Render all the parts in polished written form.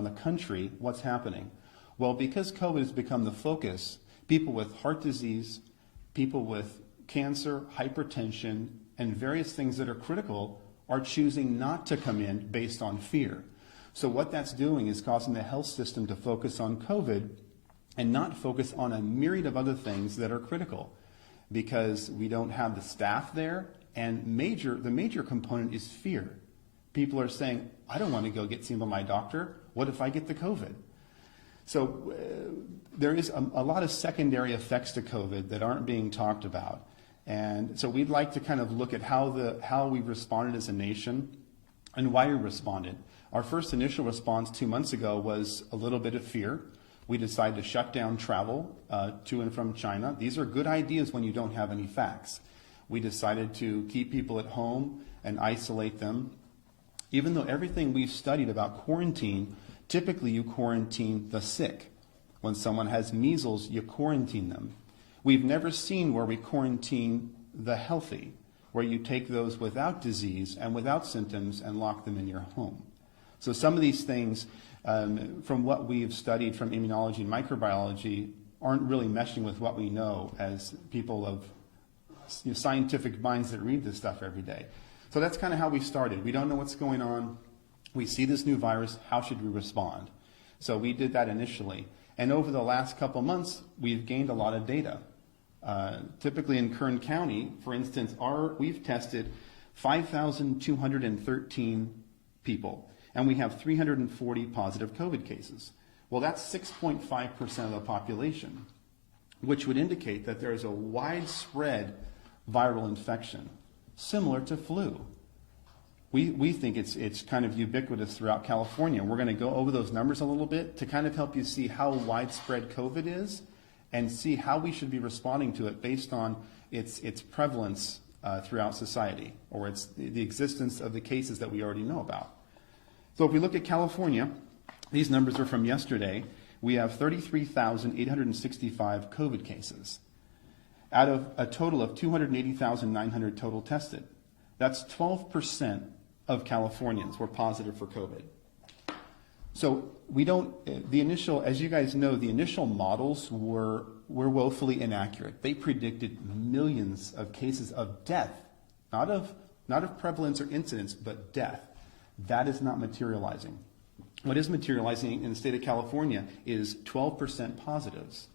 around the country, what's happening? Well, because COVID has become the focus, people with heart disease, people with cancer, hypertension, and various things that are critical are choosing not to come in based on fear. So what that's doing is causing the health system to focus on COVID and not focus on a myriad of other things that are critical, because we don't have the staff there, and the major component is fear. People are saying, I don't want to go get seen by my doctor. What if I get the COVID? So there is a lot of secondary effects to COVID that aren't being talked about. And so we'd like to kind of look at how we responded as a nation and why we responded. Our first initial response 2 months ago was a little bit of fear. We decided to shut down travel to and from China. These are good ideas when you don't have any facts. We decided to keep people at home and isolate them. Even though everything we've studied about quarantine, typically you quarantine the sick. When someone has measles, you quarantine them. We've never seen where we quarantine the healthy, where you take those without disease and without symptoms and lock them in your home. So some of these things, from what we've studied from immunology and microbiology, aren't really meshing with what we know as people of scientific minds that read this stuff every day. So that's kind of how we started. We don't know what's going on. We see this new virus. How should we respond? So we did that initially. And over the last couple months, we've gained a lot of data. Typically in Kern County, for instance, we've tested 5,213 people, and we have 340 positive COVID cases. Well, that's 6.5% of the population, which would indicate that there is a widespread viral infection, similar to flu. We think it's kind of ubiquitous throughout California. We're going to go over those numbers a little bit to kind of help you see how widespread COVID is and see how we should be responding to it based on its prevalence throughout society, or the existence of the cases that we already know about. So if we look at California, these numbers are from yesterday. We have 33,865 COVID cases out of a total of 280,900 total tested. That's 12% of Californians were positive for COVID. So as you guys know, the initial models were woefully inaccurate. They predicted millions of cases of death, not of prevalence or incidence, but death. That is not materializing. What is materializing in the state of California is 12% positives.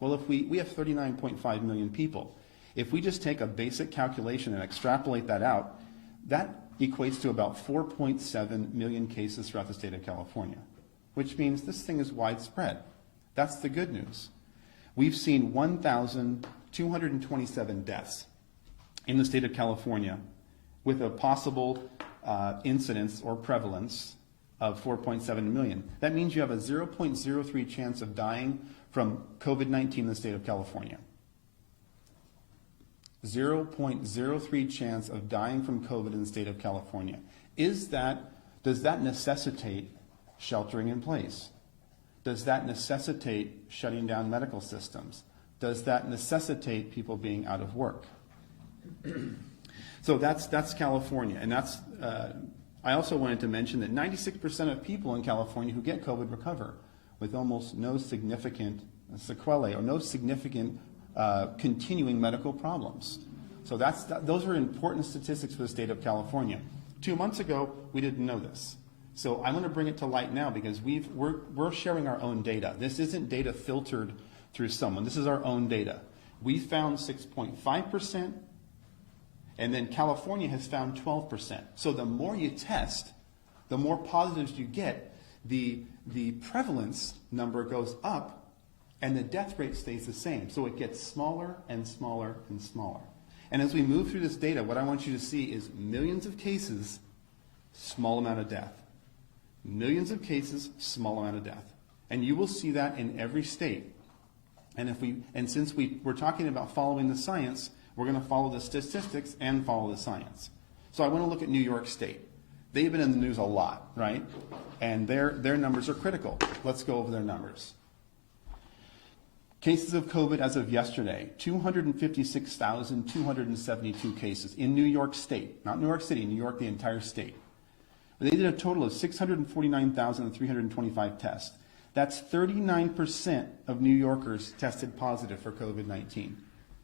Well, if we have 39.5 million people. If we just take a basic calculation and extrapolate that out, that equates to about 4.7 million cases throughout the state of California, which means this thing is widespread. That's the good news. We've seen 1,227 deaths in the state of California with a possible incidence or prevalence of 4.7 million. That means you have a 0.03 chance of dying from COVID-19 in the state of California. 0.03 chance of dying from COVID in the state of California. Does that necessitate sheltering in place? Does that necessitate shutting down medical systems? Does that necessitate people being out of work? So that's California, and I also wanted to mention that 96% of people in California who get COVID recover with almost no significant sequelae or no significant continuing medical problems. So those are important statistics for the state of California. 2 months ago, we didn't know this. So I'm going to bring it to light now because we're sharing our own data. This isn't data filtered through someone. This is our own data. We found 6.5%, and then California has found 12%. So the more you test, the more positives you get, the prevalence number goes up, and the death rate stays the same. So it gets smaller and smaller and smaller. And as we move through this data, what I want you to see is millions of cases, small amount of death. Millions of cases, small amount of death. And you will see that in every state. And since we're talking about following the science, we're going to follow the statistics and follow the science. So I want to look at New York State. They've been in the news a lot, right? And their numbers are critical. Let's go over their numbers. Cases of COVID as of yesterday, 256,272 cases in New York State. Not New York City, New York, the entire state. They did a total of 649,325 tests. That's 39% of New Yorkers tested positive for COVID-19.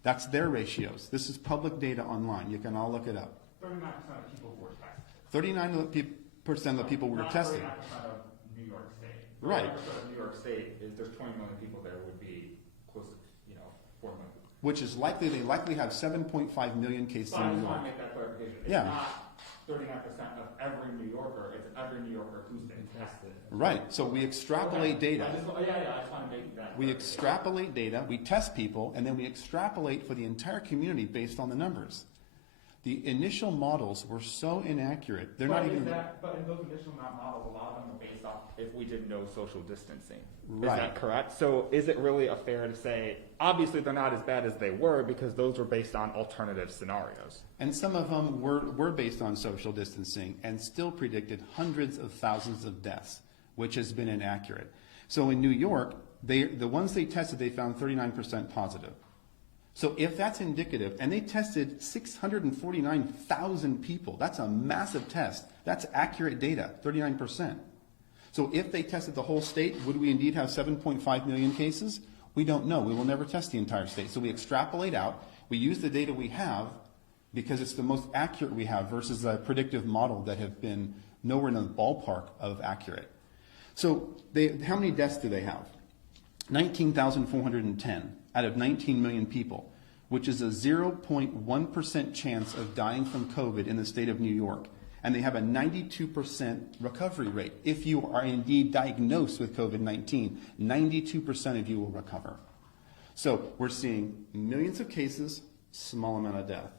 That's their ratios. This is public data online. You can all look it up. 39% of people were tested. 39% of the people were tested. 39% of New York State. Right. 39% of New York State, if there's 20 million people there, would be close to 4 million. Which is likely, they likely have 7.5 million cases So in I New just York. want to make that clarification. It's Yeah. not 39% of every New Yorker, it's every New Yorker who's been tested. Right, so we extrapolate data. I just want to make that. We extrapolate data, we test people, and then we extrapolate for the entire community based on the numbers. The initial models were so inaccurate, they're not even... But in those initial models, a lot of them were based off if we did no social distancing. Right. Is that correct? So is it really fair to say, obviously they're not as bad as they were because those were based on alternative scenarios? And some of them were based on social distancing and still predicted hundreds of thousands of deaths, which has been inaccurate. So in New York, the ones they tested, they found 39% positive. So if that's indicative, and they tested 649,000 people, that's a massive test. That's accurate data, 39%. So if they tested the whole state, would we indeed have 7.5 million cases? We don't know. We will never test the entire state. So we extrapolate out. We use the data we have because it's the most accurate we have versus a predictive model that have been nowhere in the ballpark of accurate. So how many deaths do they have? 19,410 out of 19 million people, which is a 0.1% chance of dying from COVID in the state of New York. And they have a 92% recovery rate. If you are indeed diagnosed with COVID-19, 92% of you will recover. So we're seeing millions of cases, small amount of death.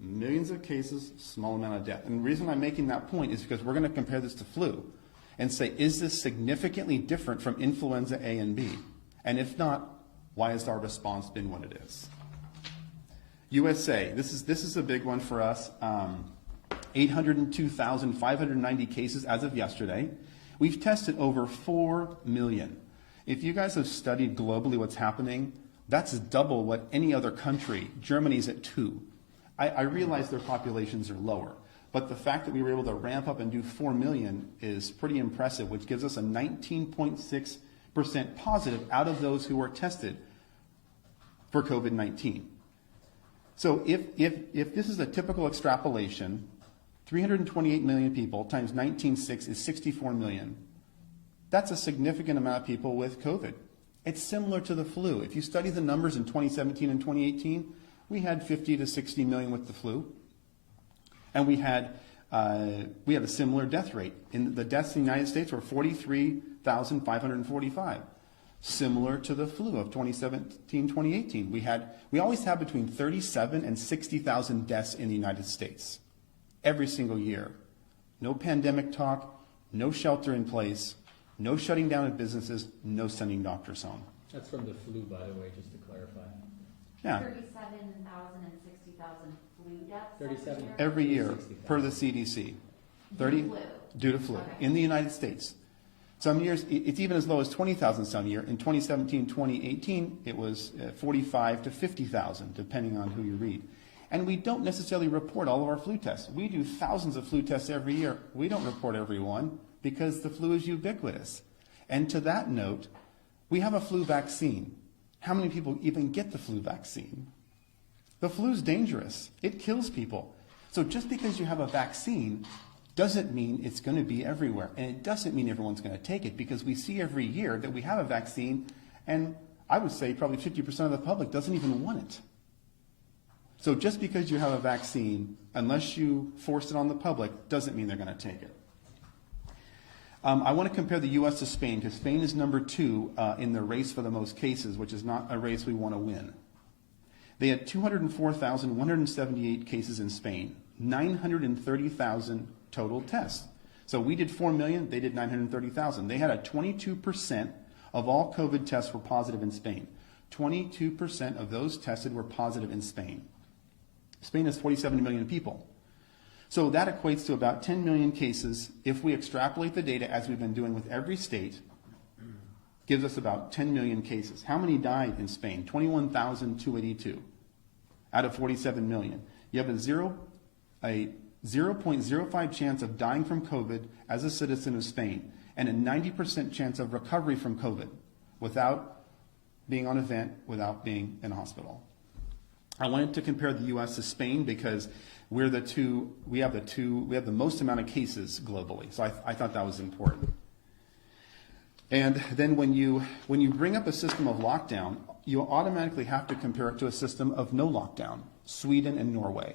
Millions of cases, small amount of death. And the reason I'm making that point is because we're going to compare this to flu and say, is this significantly different from influenza A and B? And if not, why has our response been what it is? USA, this is a big one for us. 802,590 cases as of yesterday. We've tested over 4 million. If you guys have studied globally what's happening, that's double what any other country. Germany's at 2. I realize their populations are lower, but the fact that we were able to ramp up and do 4 million is pretty impressive, which gives us a 19.6% positive out of those who were tested for COVID-19. So if this is a typical extrapolation, 328 million people times 19.6 is 64 million. That's a significant amount of people with COVID. It's similar to the flu. If you study the numbers in 2017 and 2018, we had 50 to 60 million with the flu. And we had a similar death rate. The deaths in the United States were 43,545. Similar to the flu of 2017, 2018. We always have between 37 and 60,000 deaths in the United States every single year. No pandemic talk, no shelter in place, no shutting down of businesses, no sending doctors home. That's from the flu, by the way, just to clarify. Yeah. 37,000 and 60,000 flu deaths 37. Every year, per the CDC. 30 due to flu Okay. in the United States. Some years, it's even as low as 20,000 some year. In 2017, 2018, it was 45 to 50,000, depending on who you read. And we don't necessarily report all of our flu tests. We do thousands of flu tests every year. We don't report every one because the flu is ubiquitous. And to that note, we have a flu vaccine. How many people even get the flu vaccine? The flu is dangerous. It kills people. So just because you have a vaccine doesn't mean it's going to be everywhere. And it doesn't mean everyone's going to take it because we see every year that we have a vaccine and I would say probably 50% of the public doesn't even want it. So just because you have a vaccine, unless you force it on the public, doesn't mean they're going to take it. I want to compare the U.S. to Spain because Spain is number 2 in the race for the most cases, which is not a race we want to win. They had 204,178 cases in Spain, 930,000 total tests. So we did 4 million, they did 930,000. They had a 22% of all COVID tests were positive in Spain. 22% of those tested were positive in Spain. Spain has 47 million people. So that equates to about 10 million cases. If we extrapolate the data as we've been doing with every state, gives us about 10 million cases. How many died in Spain? 21,282 out of 47 million. You have a 0.05 chance of dying from COVID as a citizen of Spain, and a 90% chance of recovery from COVID without being on a vent, without being in a hospital. I wanted to compare the U.S. to Spain because we have the most amount of cases globally. So I thought that was important. And then when you bring up a system of lockdown, you automatically have to compare it to a system of no lockdown, Sweden and Norway.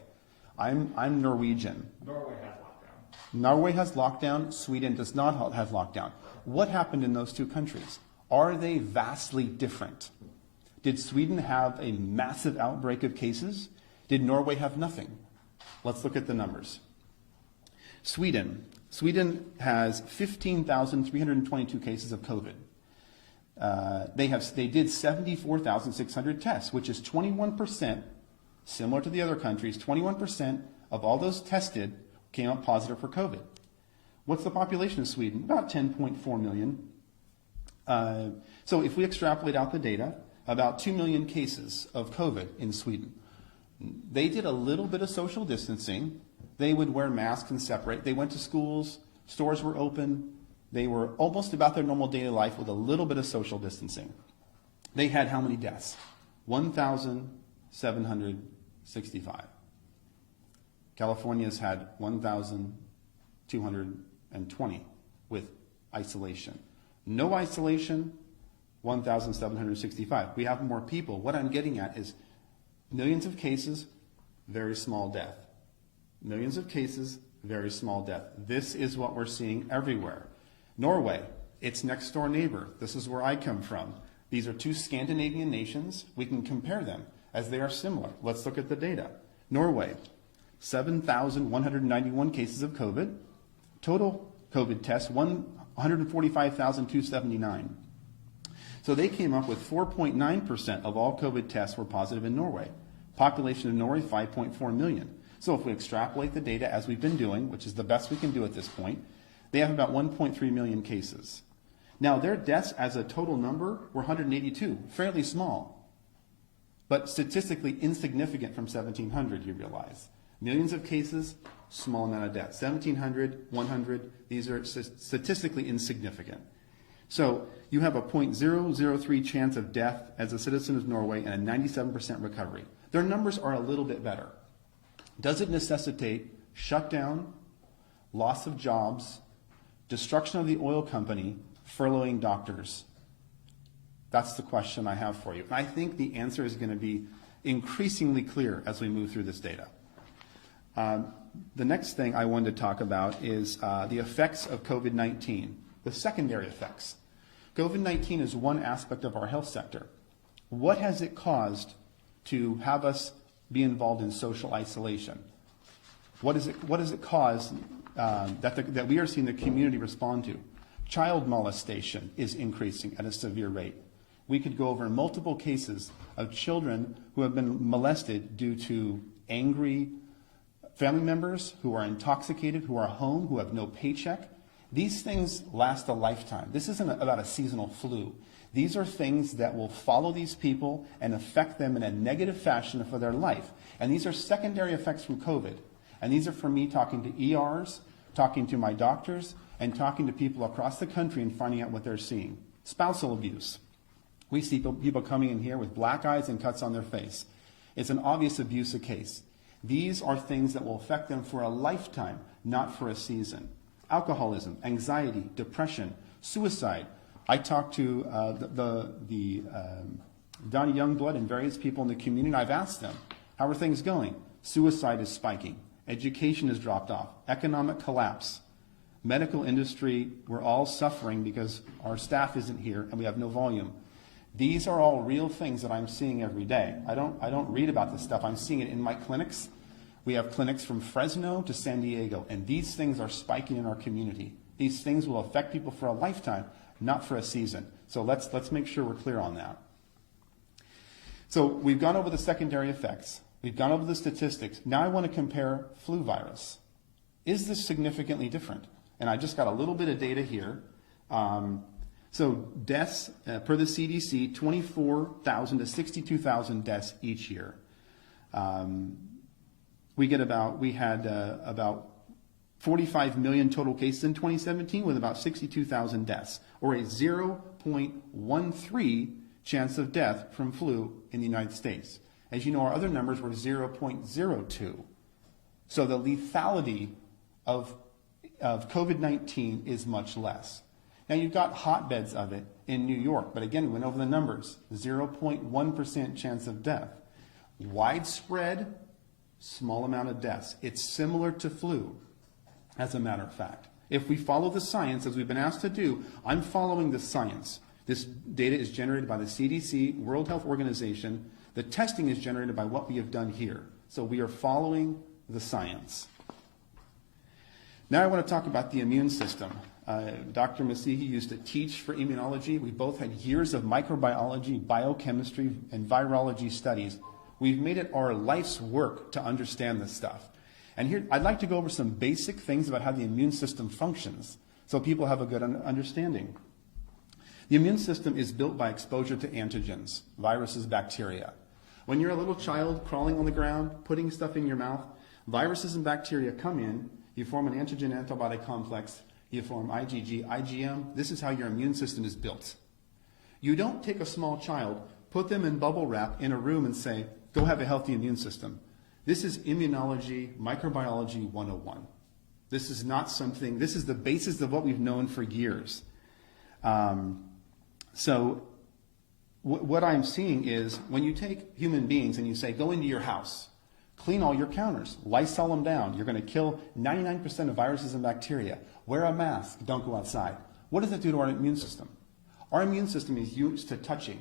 I'm Norwegian. Norway has lockdown. Norway has lockdown, Sweden does not have lockdown. What happened in those two countries? Are they vastly different? Did Sweden have a massive outbreak of cases? Did Norway have nothing? Let's look at the numbers. Sweden has 15,322 cases of COVID. They did 74,600 tests, which is 21%, similar to the other countries, 21% of all those tested came up positive for COVID. What's the population of Sweden? About 10.4 million. So if we extrapolate out the data, about 2 million cases of COVID in Sweden. They did a little bit of social distancing. They would wear masks and separate. They went to schools, stores were open. They were almost about their normal daily life with a little bit of social distancing. They had how many deaths? 1,765. California's had 1,220 with isolation. No isolation, 1,765. We have more people. What I'm getting at is millions of cases, very small death. Millions of cases, very small death. This is what we're seeing everywhere. Norway, its next door neighbor. This is where I come from. These are two Scandinavian nations. We can compare them as they are similar. Let's look at the data. Norway, 7,191 cases of COVID. Total COVID tests, 145,279. So they came up with 4.9% of all COVID tests were positive in Norway. Population of Norway, 5.4 million. So if we extrapolate the data as we've been doing, which is the best we can do at this point, they have about 1.3 million cases. Now their deaths as a total number were 182, fairly small, but statistically insignificant from 1,700, you realize. Millions of cases, small amount of deaths. 1,700, 100, these are statistically insignificant. So you have a 0.003 chance of death as a citizen of Norway and a 97% recovery. Their numbers are a little bit better. Does it necessitate shutdown, loss of jobs, destruction of the oil company, furloughing doctors? That's the question I have for you. And I think the answer is going to be increasingly clear as we move through this data. The next thing I wanted to talk about is the effects of COVID-19, the secondary effects. COVID-19 is one aspect of our health sector. What has it caused to have us be involved in social isolation? What has it caused that we are seeing the community respond to? Child molestation is increasing at a severe rate. We could go over multiple cases of children who have been molested due to angry family members who are intoxicated, who are home, who have no paycheck. These things last a lifetime. This isn't about a seasonal flu. These are things that will follow these people and affect them in a negative fashion for their life. And these are secondary effects from COVID. And these are from me talking to ERs, talking to my doctors, and talking to people across the country and finding out what they're seeing. Spousal abuse. We see people coming in here with black eyes and cuts on their face. It's an obvious abuse case. These are things that will affect them for a lifetime, not for a season. Alcoholism, anxiety, depression, suicide. I talked to Donnie Youngblood and various people in the community, and I've asked them, how are things going? Suicide is spiking. Education has dropped off. Economic collapse. Medical industry, we're all suffering because our staff isn't here and we have no volume. These are all real things that I'm seeing every day. I don't read about this stuff. I'm seeing it in my clinics. We have clinics from Fresno to San Diego, and these things are spiking in our community. These things will affect people for a lifetime, not for a season. So let's make sure we're clear on that. So we've gone over the secondary effects. We've gone over the statistics. Now I want to compare flu virus. Is this significantly different? And I just got a little bit of data here. So deaths, per the CDC, 24,000 to 62,000 deaths each year. We had about 45 million total cases in 2017 with about 62,000 deaths, or a 0.13 chance of death from flu in the United States. As you know, our other numbers were 0.02. So the lethality of COVID-19 is much less. Now you've got hotbeds of it in New York, but again, we went over the numbers, 0.1% chance of death. Widespread, small amount of deaths. It's similar to flu, as a matter of fact. If we follow the science, as we've been asked to do, I'm following the science. This data is generated by the CDC, World Health Organization. The testing is generated by what we have done here. So we are following the science. Now I want to talk about the immune system. Dr. Masihi used to teach for immunology. We both had years of microbiology, biochemistry, and virology studies. We've made it our life's work to understand this stuff. And here, I'd like to go over some basic things about how the immune system functions so people have a good understanding. The immune system is built by exposure to antigens, viruses, bacteria. When you're a little child crawling on the ground, putting stuff in your mouth, viruses and bacteria come in, you form an antigen-antibody complex, you form IgG, IgM. This is how your immune system is built. You don't take a small child, put them in bubble wrap in a room and say, go have a healthy immune system. This is immunology, microbiology 101. This is not something, this is the basis of what we've known for years. What I'm seeing is when you take human beings and you say, go into your house, clean all your counters, Lysol them down, you're going to kill 99% of viruses and bacteria, wear a mask, don't go outside. What does that do to our immune system? Our immune system is used to touching.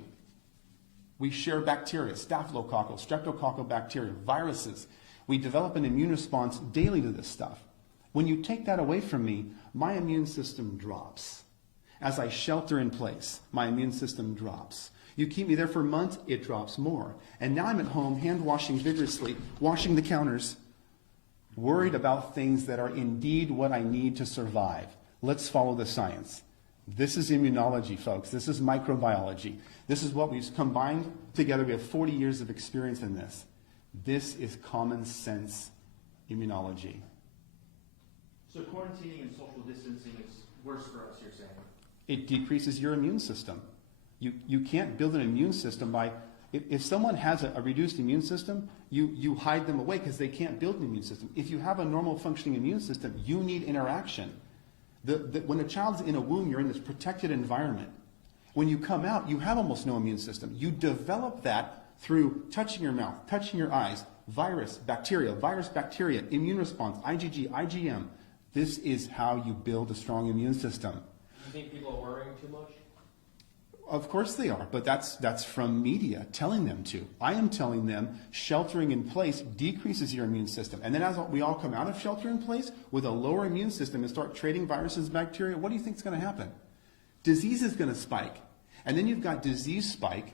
We share bacteria, staphylococcal, streptococcal bacteria, viruses. We develop an immune response daily to this stuff. When you take that away from me, my immune system drops. As I shelter in place, my immune system drops. You keep me there for months, it drops more. And now I'm at home, hand washing vigorously, washing the counters, worried about things that are indeed what I need to survive. Let's follow the science. This is immunology, folks. This is microbiology. This is what we've combined together. We have 40 years of experience in this. This is common sense immunology. So quarantining and social distancing is worse for us, you're saying? It decreases your immune system. You can't build an immune system by, if someone has a reduced immune system, you hide them away because they can't build an immune system. If you have a normal functioning immune system, you need interaction. When a child's in a womb, you're in this protected environment. When you come out, you have almost no immune system. You develop that through touching your mouth, touching your eyes, virus, bacteria, immune response, IgG, IgM. This is how you build a strong immune system. You think people are worrying too much? Of course they are, but that's from media telling them to. I am telling them sheltering in place decreases your immune system. And then as we all come out of shelter in place with a lower immune system and start trading viruses and bacteria, what do you think is going to happen? Disease is going to spike. And then you've got disease spike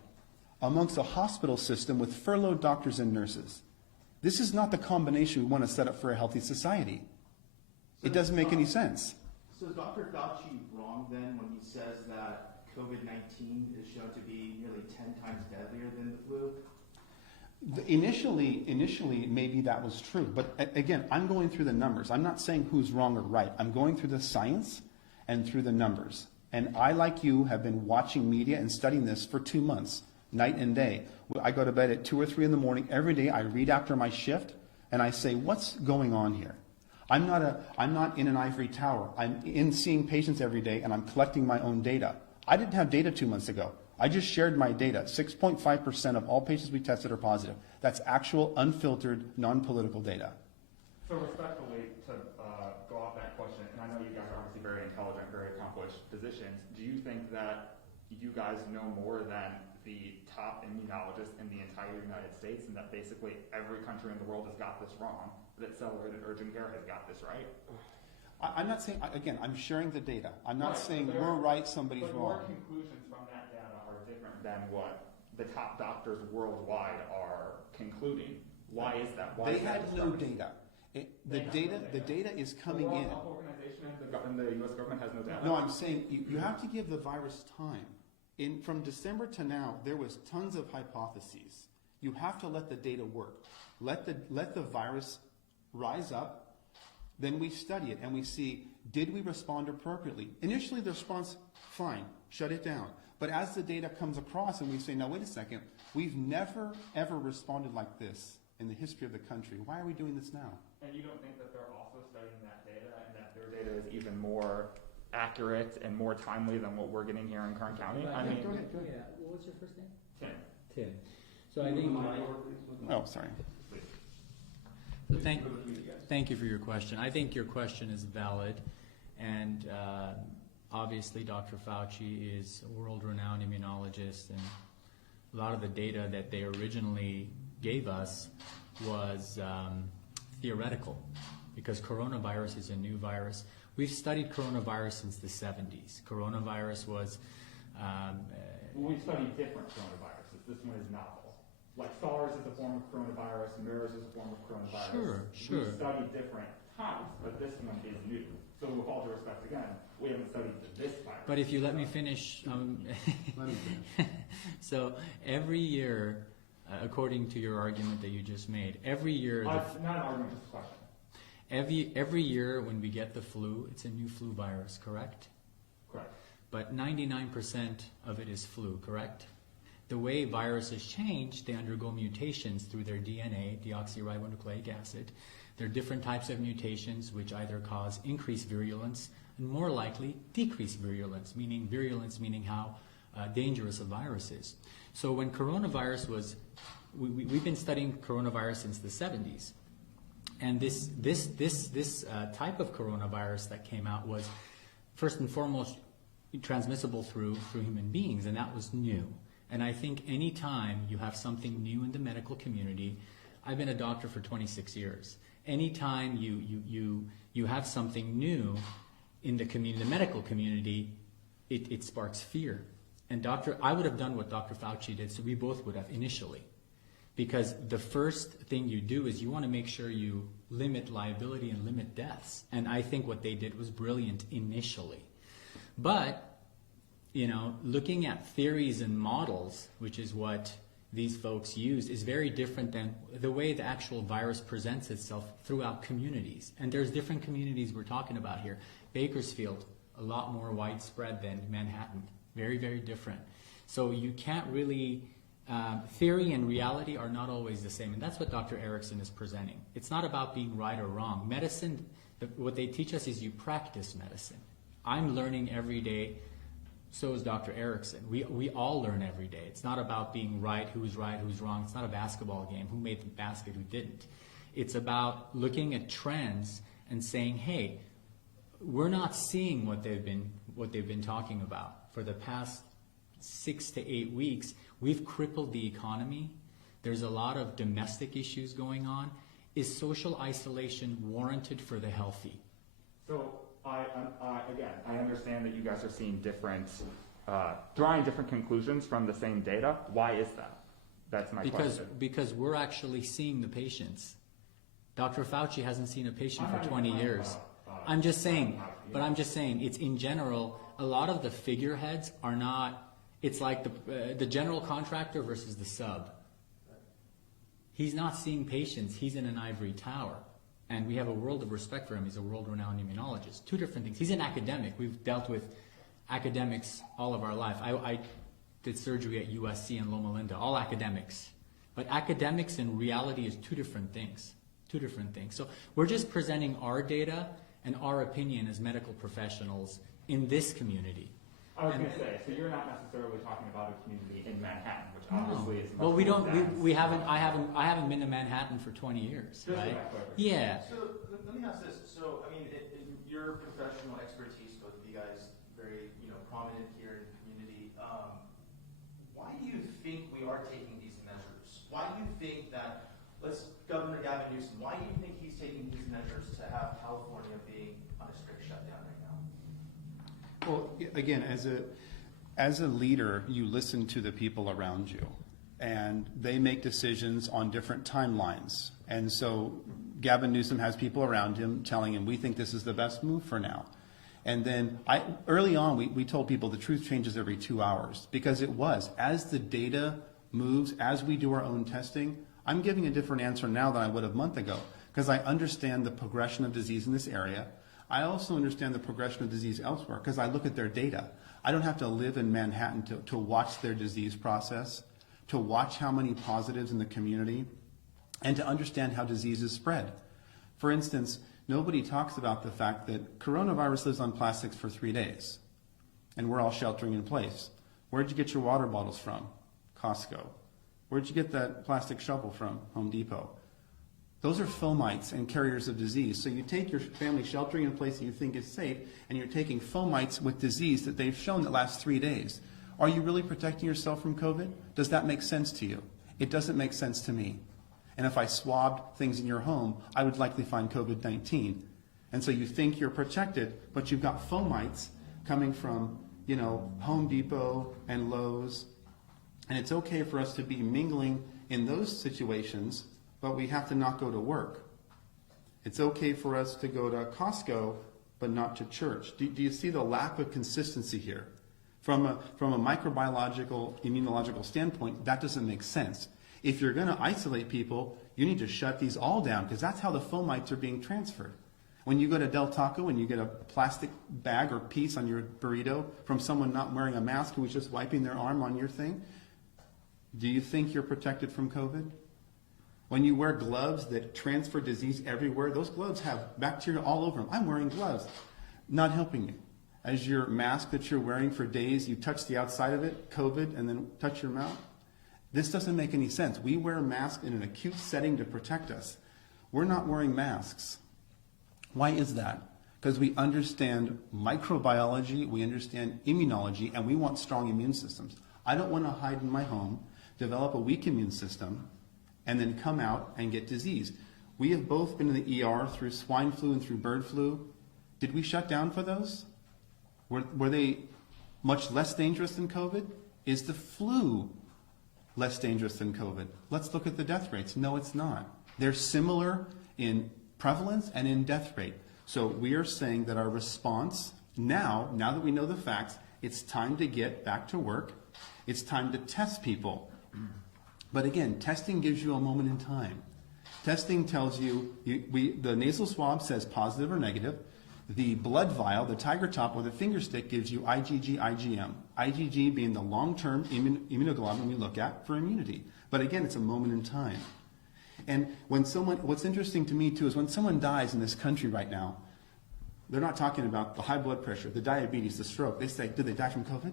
amongst a hospital system with furloughed doctors and nurses. This is not the combination we want to set up for a healthy society. It doesn't make any sense. So is Dr. Fauci wrong then when he says that COVID-19 is shown to be nearly 10 times deadlier than the flu? Initially, maybe that was true. But again, I'm going through the numbers. I'm not saying who's wrong or right. I'm going through the science and through the numbers. And I, like you, have been watching media and studying this for 2 months, night and day. I go to bed at 2 or 3 in the morning. Every day I read after my shift, and I say, what's going on here? I'm not in an ivory tower. I'm in seeing patients every day, and I'm collecting my own data. I didn't have data 2 months ago. I just shared my data. 6.5% of all patients we tested are positive. That's actual, unfiltered, non-political data. So respectfully, to go off that question, and I know you guys are obviously very intelligent, very accomplished physicians, do you think that you guys know more than the top immunologists in the entire United States, and that basically every country in the world has got this wrong, that accelerated urgent care has got this right? I'm not saying, again, I'm sharing the data. I'm not saying we're right, somebody's but wrong. But your conclusions from that data are different than what the top doctors worldwide are concluding. Why is that? Why They is that had no discrepancy? data. The data is coming the World in. Health Organization and the U.S. government has no data. No, I'm saying you have to give the virus time. From December to now, there was tons of hypotheses. You have to let the data work. Let the virus rise up, then we study it and we see, did we respond appropriately? Initially, the response, fine, shut it down. But as the data comes across and we say, now wait a second, we've never ever responded like this in the history of the country. Why are we doing this now? And you don't think that they're also studying that data and that their data is even more accurate and more timely than what we're getting here in Kern County? Go I mean, ahead. Yeah. What was your first name? Tim. Tim. So I think Oh, sorry. Thank you for your question. I think your question is valid, and obviously Dr. Fauci is a world-renowned immunologist, and a lot of the data that they originally gave us was theoretical, because coronavirus is a new virus. We've studied coronavirus since the 70s. Coronavirus was... Well, we've studied different coronaviruses. This one is novel. Like SARS is a form of coronavirus, MERS is a form of coronavirus. Sure. We've studied different times, but this one is new. So with all due respect, again, we haven't studied this virus. But if you let me finish... Let me finish. So every year, according to your argument that you just made, every year... Not an argument, just a question. Every year when we get the flu, it's a new flu virus, correct? Correct. But 99% of it is flu, correct? The way viruses change, they undergo mutations through their DNA, deoxyribonucleic acid. There are different types of mutations which either cause increased virulence and more likely decreased virulence, meaning how dangerous a virus is. So when coronavirus was, we've been studying coronavirus since the 70s. And this type of coronavirus that came out was first and foremost transmissible through human beings, and that was new. And I think any time you have something new in the medical community, I've been a doctor for 26 years. Anytime you have something new in the community, the medical community, it sparks fear. And I would have done what Dr. Fauci did, so we both would have initially. Because the first thing you do is you want to make sure you limit liability and limit deaths. And I think what they did was brilliant initially. But, looking at theories and models, which is what these folks use, is very different than the way the actual virus presents itself throughout communities. And there's different communities we're talking about here. Bakersfield, a lot more widespread than Manhattan. Very, very different. So you can't really... theory and reality are not always the same, and that's what Dr. Erickson is presenting. It's not about being right or wrong. Medicine, what they teach us is you practice medicine. I'm learning every day, so is Dr. Erickson. We all learn every day. It's not about being right, who's wrong. It's not a basketball game, who made the basket, who didn't. It's about looking at trends and saying, hey, we're not seeing what they've been talking about for the past 6 to 8 weeks. We've crippled the economy. There's a lot of domestic issues going on. Is social isolation warranted for the healthy? So, I understand that you guys are seeing drawing different conclusions from the same data. Why is that? That's my question. Because we're actually seeing the patients. Dr. Fauci hasn't seen a patient for 20 years. I'm just saying, it's in general, a lot of the figureheads are not... It's like the general contractor versus the sub. He's not seeing patients. He's in an ivory tower. And we have a world of respect for him. He's a world-renowned immunologist. Two different things. He's an academic. We've dealt with academics all of our life. I did surgery at USC in Loma Linda, all academics. But academics and reality is two different things. So we're just presenting our data and our opinion as medical professionals in this community. I was going to say, so you're not necessarily talking about a community in Manhattan, which obviously is much well, we more don't. dense. We haven't. I haven't been to Manhattan for 20 years, Just right? that quick. Yeah. So let me ask this. So I mean, in your professional expertise, both of you guys, very prominent here in the community. Why do you think we are taking these measures? Why do you think that? Governor Gavin Newsom. Why do you think he's taking these measures to have California being on a strict shutdown right now? Well, again, as a leader, you listen to the people around you, and they make decisions on different timelines. And so Gavin Newsom has people around him telling him, we think this is the best move for now. And then early on, we told people the truth changes every 2 hours, because it was. As the data moves, as we do our own testing, I'm giving a different answer now than I would a month ago. because I understand the progression of disease in this area. I also understand the progression of disease elsewhere because I look at their data. I don't have to live in Manhattan to watch their disease process, to watch how many positives in the community, and to understand how disease is spread. For instance, nobody talks about the fact that coronavirus lives on plastics for 3 days, and we're all sheltering in place. Where'd you get your water bottles from? Costco. Where'd you get that plastic shovel from? Home Depot. Those are fomites and carriers of disease. So you take your family sheltering in place that you think is safe, and you're taking fomites with disease that they've shown that lasts 3 days. Are you really protecting yourself from COVID? Does that make sense to you? It doesn't make sense to me. And if I swabbed things in your home, I would likely find COVID-19. And so you think you're protected, but you've got fomites coming from, Home Depot and Lowe's. And it's okay for us to be mingling in those situations, but we have to not go to work. It's okay for us to go to Costco, but not to church. Do you see the lack of consistency here? From a microbiological, immunological standpoint, that doesn't make sense. If you're going to isolate people, you need to shut these all down because that's how the fomites are being transferred. When you go to Del Taco and you get a plastic bag or piece on your burrito from someone not wearing a mask who was just wiping their arm on your thing, do you think you're protected from COVID? When you wear gloves that transfer disease everywhere, those gloves have bacteria all over them. I'm wearing gloves. Not helping you. As your mask that you're wearing for days, you touch the outside of it, COVID, and then touch your mouth. This doesn't make any sense. We wear masks in an acute setting to protect us. We're not wearing masks. Why is that? Because we understand microbiology, we understand immunology, and we want strong immune systems. I don't want to hide in my home, develop a weak immune system, and then come out and get disease. We have both been in the ER through swine flu and through bird flu. Did we shut down for those? Were they much less dangerous than COVID? Is the flu less dangerous than COVID? Let's look at the death rates. No, it's not. They're similar in prevalence and in death rate. So we are saying that our response now that we know the facts, it's time to get back to work. It's time to test people. But again, testing gives you a moment in time. Testing tells you, the nasal swab says positive or negative. The blood vial, the tiger top or the finger stick gives you IgG, IgM. IgG being the long-term immunoglobulin we look at for immunity. But again, it's a moment in time. And what's interesting to me too is when someone dies in this country right now, they're not talking about the high blood pressure, the diabetes, the stroke. They say, did they die from COVID?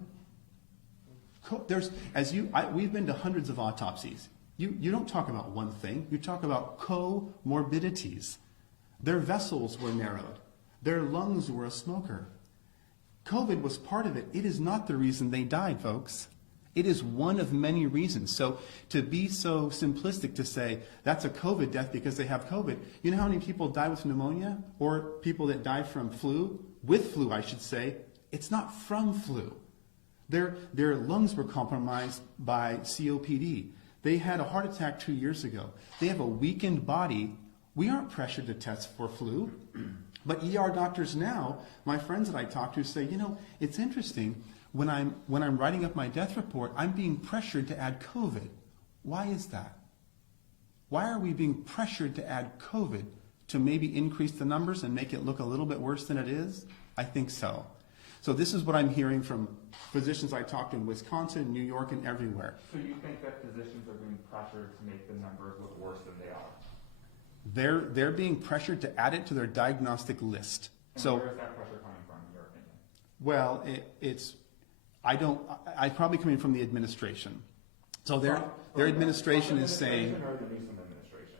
We've been to hundreds of autopsies. You don't talk about one thing. You talk about comorbidities. Their vessels were narrowed. Their lungs were a smoker. COVID was part of it. It is not the reason they died, folks. It is one of many reasons. So to be so simplistic to say that's a COVID death because they have COVID, you know how many people die with pneumonia or people that die from flu? With flu, I should say. It's not from flu. Their lungs were compromised by COPD. They had a heart attack 2 years ago. They have a weakened body. We aren't pressured to test for flu. But ER doctors now, my friends that I talk to say, it's interesting. When I'm writing up my death report, I'm being pressured to add COVID. Why is that? Why are we being pressured to add COVID to maybe increase the numbers and make it look a little bit worse than it is? I think so. So this is what I'm hearing from physicians I talked to in Wisconsin, New York, and everywhere. So you think that physicians are being pressured to make the numbers look worse than they are? They're being pressured to add it to their diagnostic list. And so where is that pressure coming from, in your opinion? Well, I'm probably coming from the administration. So their administration is saying, or the Newsom administration?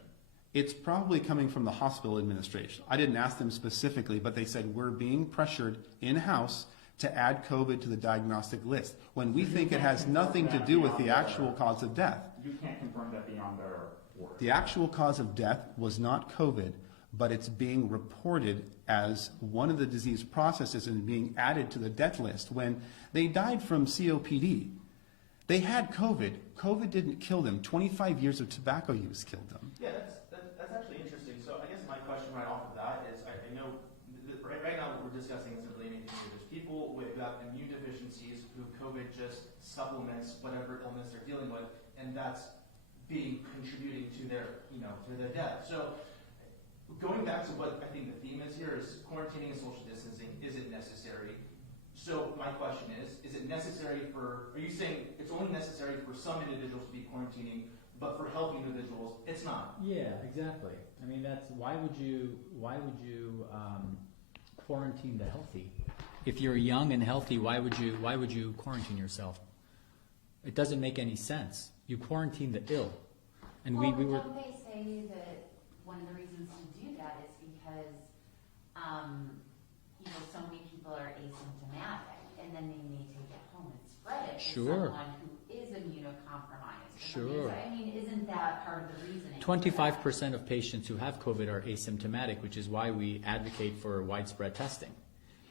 it's probably coming from the hospital administration. I didn't ask them specifically, but they said we're being pressured in-house to add COVID to the diagnostic list when we think it has nothing to do with the actual cause of death. You can't confirm that beyond their word. The actual cause of death was not COVID, but it's being reported as one of the disease processes and being added to the death list. When they died from COPD, they had COVID. COVID didn't kill them. 25 years of tobacco use killed them. Yeah, that's actually interesting. So I guess my question right off of that is, I know right now we're discussing simply anything. There's people who have immune deficiencies who COVID just supplements whatever illness they're dealing with, and that's contributing to their, to their death. So Going back to what I think the theme is here is quarantining and social distancing, is it necessary? So my question is it necessary are you saying it's only necessary for some individuals to be quarantining, but for healthy individuals, it's not? Yeah, exactly. I mean, why would you quarantine the healthy? If you're young and healthy, why would you quarantine yourself? It doesn't make any sense. You quarantine the ill, and Well, we were. don't they say that one of the reasons to do that is because, so many people are asymptomatic, and then they may take it home and spread it to Sure. someone who is immunocompromised. or Sure. something. I mean, isn't that part of the reasoning? 25% of patients who have COVID are asymptomatic, which is why we advocate for widespread testing.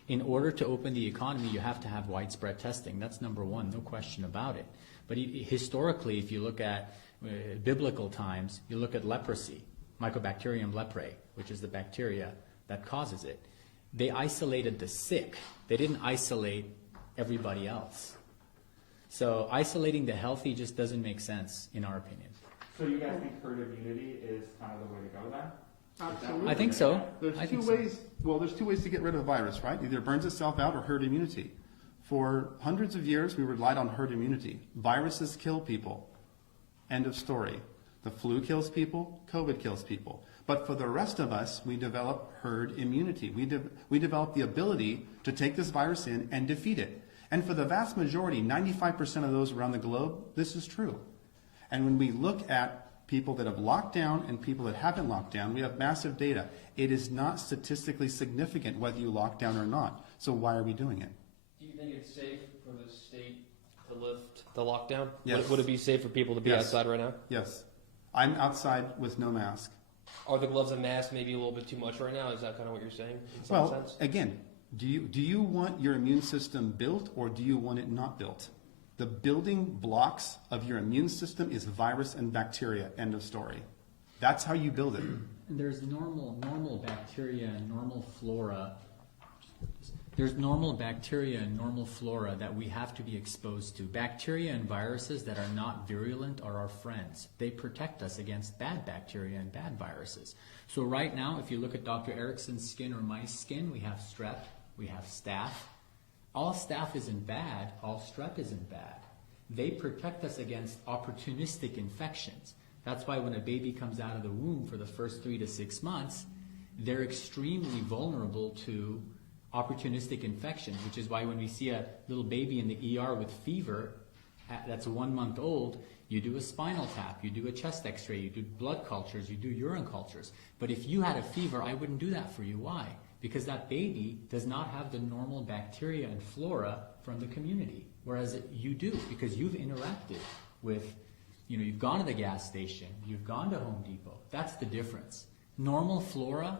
In order to open the economy, you have to have widespread testing. That's number one, no question about it. But historically, if you look at biblical times, you look at leprosy, Mycobacterium leprae, which is the bacteria that causes it. They isolated the sick. They didn't isolate everybody else. So isolating the healthy just doesn't make sense, in our opinion. So you guys think herd immunity is kind of the way to go then? Absolutely. I think so. There's I two think so. ways. Well, there's two ways to get rid of a virus, right? Either it burns itself out or herd immunity. For hundreds of years, we relied on herd immunity. Viruses kill people. End of story. The flu kills people. COVID kills people. But for the rest of us, we develop herd immunity. We develop the ability to take this virus in and defeat it. And for the vast majority, 95% of those around the globe, this is true. And when we look at people that have locked down and people that haven't locked down, we have massive data. It is not statistically significant whether you lock down or not. So why are we doing it? Do you think it's safe for the state to lift the lockdown? Yes. Would it be safe for people to be Yes. outside right now? Yes. I'm outside with no mask. Are the gloves and masks maybe a little bit too much right now? Is that kind of what you're saying in some Well, sense? again, do you want your immune system built or do you want it not built? The building blocks of your immune system is virus and bacteria. End of story. That's how you build it. And there's normal bacteria and normal flora. There's normal bacteria and normal flora that we have to be exposed to. Bacteria and viruses that are not virulent are our friends. They protect us against bad bacteria and bad viruses. So right now, if you look at Dr. Erickson's skin or my skin, we have strep, we have staph. All staph isn't bad, all strep isn't bad. They protect us against opportunistic infections. That's why when a baby comes out of the womb for the first 3 to 6 months, they're extremely vulnerable to opportunistic infections, which is why when we see a little baby in the ER with fever that's 1 month old, you do a spinal tap, you do a chest x-ray, you do blood cultures, you do urine cultures. But if you had a fever, I wouldn't do that for you. Why? Because that baby does not have the normal bacteria and flora from the community, whereas you do, because you've interacted with, you've gone to the gas station, you've gone to Home Depot. That's the difference. Normal flora,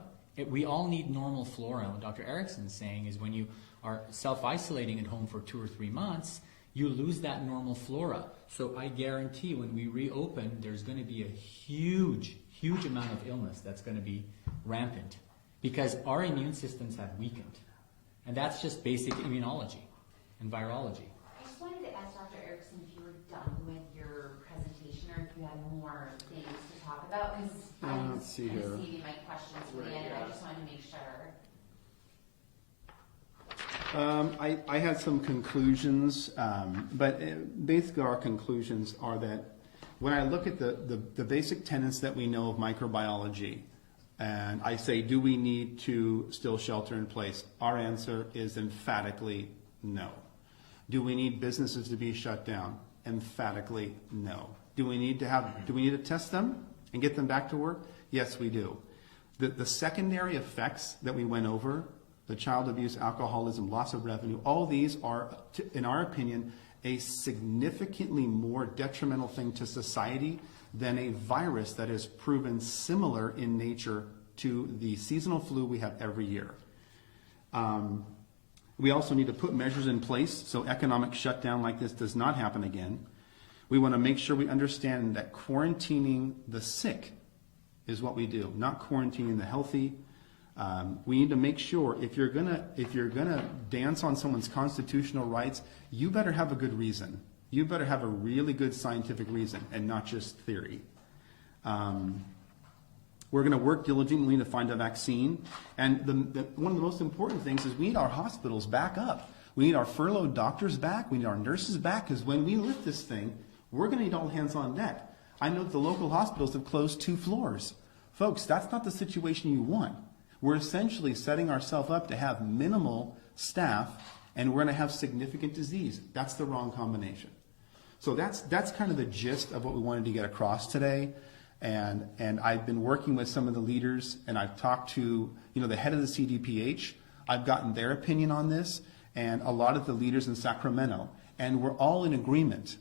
we all need normal flora. And what Dr. Erickson's saying is when you are self-isolating at home for 2 or 3 months, you lose that normal flora. So I guarantee when we reopen, there's going to be a huge amount of illness that's going to be rampant because our immune systems have weakened. And that's just basic immunology and virology. I just wanted to ask Dr. Erickson if you were done with your presentation or if you had more things to talk about, because I'm Let's see here. saving my questions for the end, and I just wanted to make sure. I had some conclusions, but basically our conclusions are that when I look at the basic tenets that we know of microbiology, and I say, do we need to still shelter in place? Our answer is emphatically no. Do we need businesses to be shut down? Emphatically no. Do we need to test them and get them back to work? Yes, we do. The secondary effects that we went over, the child abuse, alcoholism, loss of revenue, all these are, in our opinion, a significantly more detrimental thing to society than a virus that is proven similar in nature to the seasonal flu we have every year. We also need to put measures in place so economic shutdown like this does not happen again. We want to make sure we understand that quarantining the sick is what we do, not quarantining the healthy. We need to make sure if you're gonna dance on someone's constitutional rights, you better have a good reason. You better have a really good scientific reason and not just theory. We're going to work diligently to find a vaccine. And one of the most important things is we need our hospitals back up. We need our furloughed doctors back. We need our nurses back, because when we lift this thing, we're going to need all hands on deck. I know that the local hospitals have closed 2 floors. Folks, that's not the situation you want. We're essentially setting ourselves up to have minimal staff, and we're going to have significant disease. That's the wrong combination. So that's kind of the gist of what we wanted to get across today. And I've been working with some of the leaders, and I've talked to the head of the CDPH. I've gotten their opinion on this, and a lot of the leaders in Sacramento, and we're all in agreement.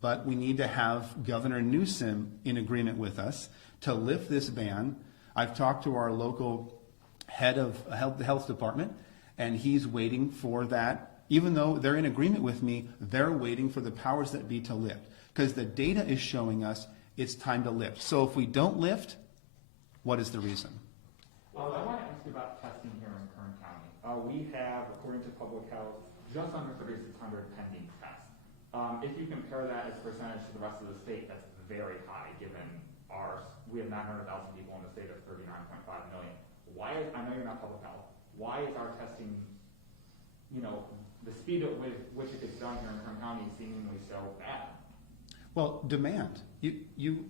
But we need to have Governor Newsom in agreement with us to lift this ban. I've talked to our local head of the health department, and he's waiting for that. Even though they're in agreement with me, they're waiting for the powers that be to lift, because the data is showing us it's time to lift. So if we don't lift, what is the reason? Well, I want to ask you about testing here in Kern County. We have, according to public health, just under 3,600 pending tests. If you compare that as a percentage to the rest of the state, that's very high, given we have 900,000 people in the state of 39.5 million. I know you're not public health. Why is our testing, the speed at which it gets done here in Kern County seemingly so bad? Well, demand.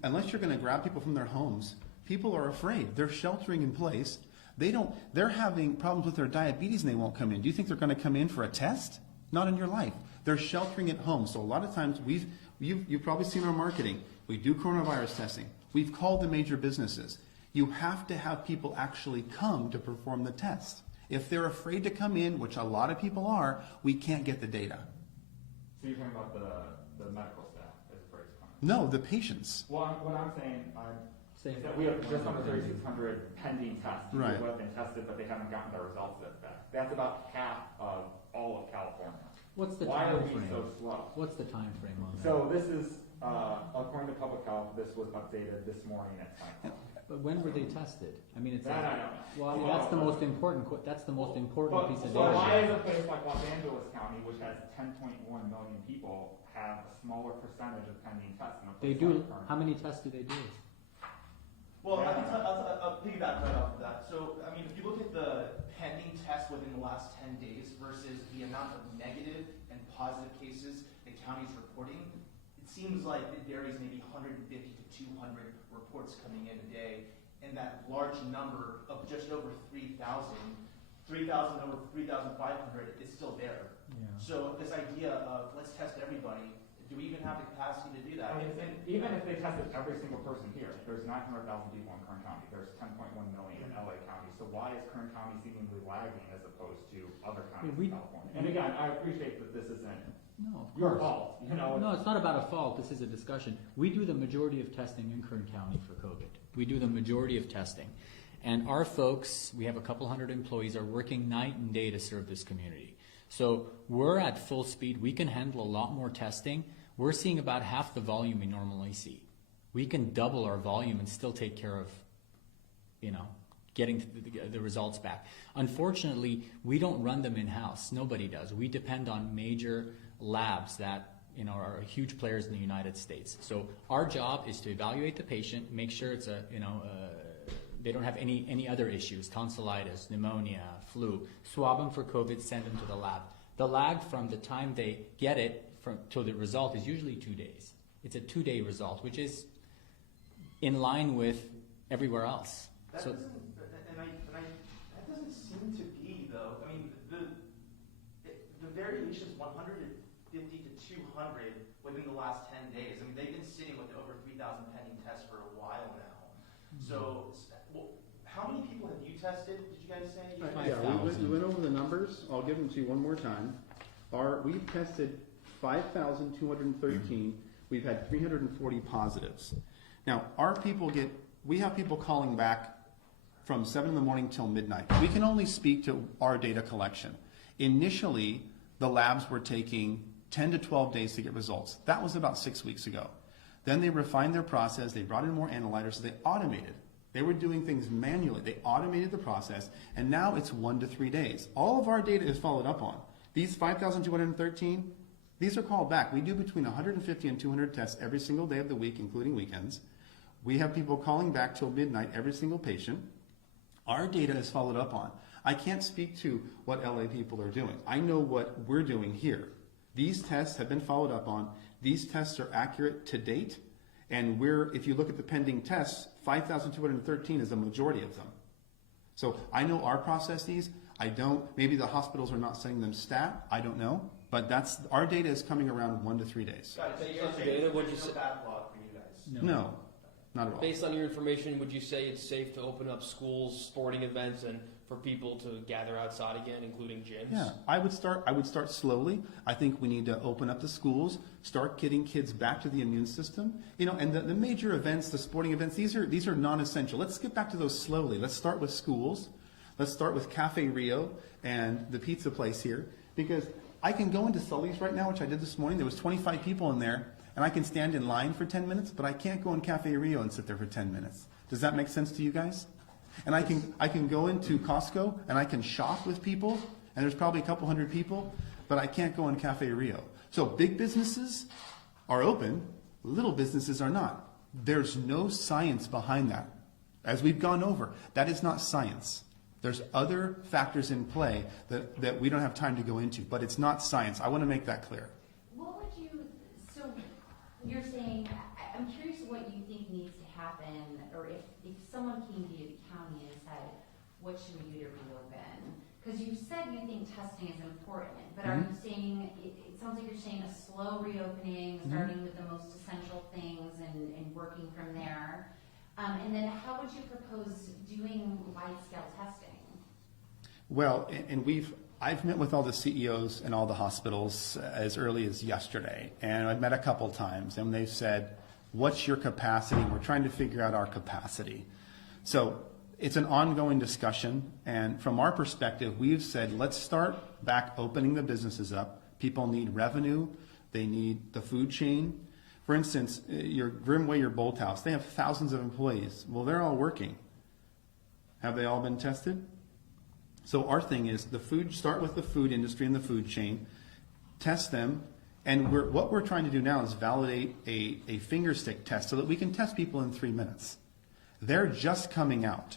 Unless you're going to grab people from their homes, people are afraid. They're sheltering in place. They're having problems with their diabetes and they won't come in. Do you think they're going to come in for a test? Not in your life. They're sheltering at home. So a lot of times you've probably seen our marketing. We do coronavirus testing. We've called the major businesses. You have to have people actually come to perform the test. If they're afraid to come in, which a lot of people are, we can't get the data. So you're talking about the medical staff as afraid to come in? No, the patients. Well, what I'm saying is that we have just under 3,600 pending tests. Right. People have been tested, but they haven't gotten their results back. That's about half of all of California. What's the Why are time we frame? so slow? What's the time frame on that? So this is, according to public health, this was updated this morning at 10 o'clock. But when were they tested? I mean, That I don't know. well, I mean, that's the most important. That's the most important piece of So data. why is a place like Los Angeles County, which has 10.1 million people, have a smaller percentage of pending tests than a They place do. like Kern? How many tests do they do? Well, I'll piggyback right off of that. So, I mean, if you look at the pending tests within the last 10 days versus the amount of negative and positive cases the county's reporting, it seems like it varies maybe 150 to 200 reports coming in a day, and that large number of just over 3,000 over 3,500 is still there. Yeah. So this idea of let's test everybody, do we even have the capacity to do that? I mean, even if they tested every single person here, there's 900,000 people in Kern County. There's 10.1 million in LA County. So why is Kern County seemingly lagging as opposed to other counties in California? And again, I appreciate that this isn't No, of your course. fault. No, it's not about a fault. This is a discussion. We do the majority of testing in Kern County for COVID. We do the majority of testing. And our folks, we have a couple hundred employees, are working night and day to serve this community. So we're at full speed. We can handle a lot more testing. We're seeing about half the volume we normally see. We can double our volume and still take care of, getting the results back. Unfortunately, we don't run them in-house. Nobody does. We depend on major labs that are huge players in the United States. So our job is to evaluate the patient, make sure it's they don't have any other issues, tonsillitis, pneumonia, flu, swab them for COVID, send them to the lab. The lag from the time they get it to the result is usually 2 days. It's a 2-day result, which is in line with everywhere else. That So doesn't, that doesn't seem to be though. I mean, the variation is 150 to 200 within the last 10 days. I mean, they've been sitting with over 3,000 pending tests for a while now. So, how many people have you tested? Did you guys say? Yeah, we went over the numbers. I'll give them to you one more time. We've tested 5,213. We've had 340 positives. Now, we have people calling back from 7 in the morning till midnight. We can only speak to our data collection. Initially, the labs were taking 10 to 12 days to get results. That was about 6 weeks ago. Then they refined their process. They brought in more analyzers. So they automated. They were doing things manually. They automated the process, and now it's 1 to 3 days. All of our data is followed up on. These 5,213, these are called back. We do between 150 and 200 tests every single day of the week, including weekends. We have people calling back till midnight, every single patient. Our data is followed up on. I can't speak to what LA people are doing. I know what we're doing here. These tests have been followed up on. These tests are accurate to date. And if you look at the pending tests, 5,213 is the majority of them. So I know our processes. Maybe the hospitals are not sending them stat. I don't know. But our data is coming around 1 to 3 days. Got it. So Based you're on the saying data, what'd there's you no say? backlog for you guys? No, not at all. Based on your information, would you say it's safe to open up schools, sporting events, and for people to gather outside again, including gyms? Yeah, I would start slowly. I think we need to open up the schools, start getting kids back to the immune system. And the major events, the sporting events, these are non-essential. Let's get back to those slowly. Let's start with schools. Let's start with Cafe Rio and the pizza place here, because I can go into Sully's right now, which I did this morning. There was 25 people in there, and I can stand in line for 10 minutes, but I can't go in Cafe Rio and sit there for 10 minutes. Does that make sense to you guys? And I can go into Costco and I can shop with people, and there's probably a couple hundred people, but I can't go in Cafe Rio. So big businesses are open, little businesses are not. There's no science behind that. As we've gone over, that is not science. There's other factors in play that we don't have time to go into, but it's not science. I want to make that clear. So you're saying, I'm curious what you think needs to happen, or if someone came to you, the county, and said, what should we do to reopen? Because you said you think testing is important, but are you saying, it sounds like you're saying a slow reopening, starting with the most essential things and working from there. And then how would you propose doing wide-scale testing? Well, and I've met with all the CEOs and all the hospitals as early as yesterday, and I've met a couple times, and they've said, what's your capacity? We're trying to figure out our capacity. So it's an ongoing discussion, and from our perspective, we've said, let's start back opening the businesses up. People need revenue. They need the food chain. For instance, your Grimway, your Bolt House, they have thousands of employees. Well, they're all working. Have they all been tested? So our thing is start with the food industry and the food chain, test them, and what we're trying to do now is validate a finger stick test so that we can test people in 3 minutes. They're just coming out.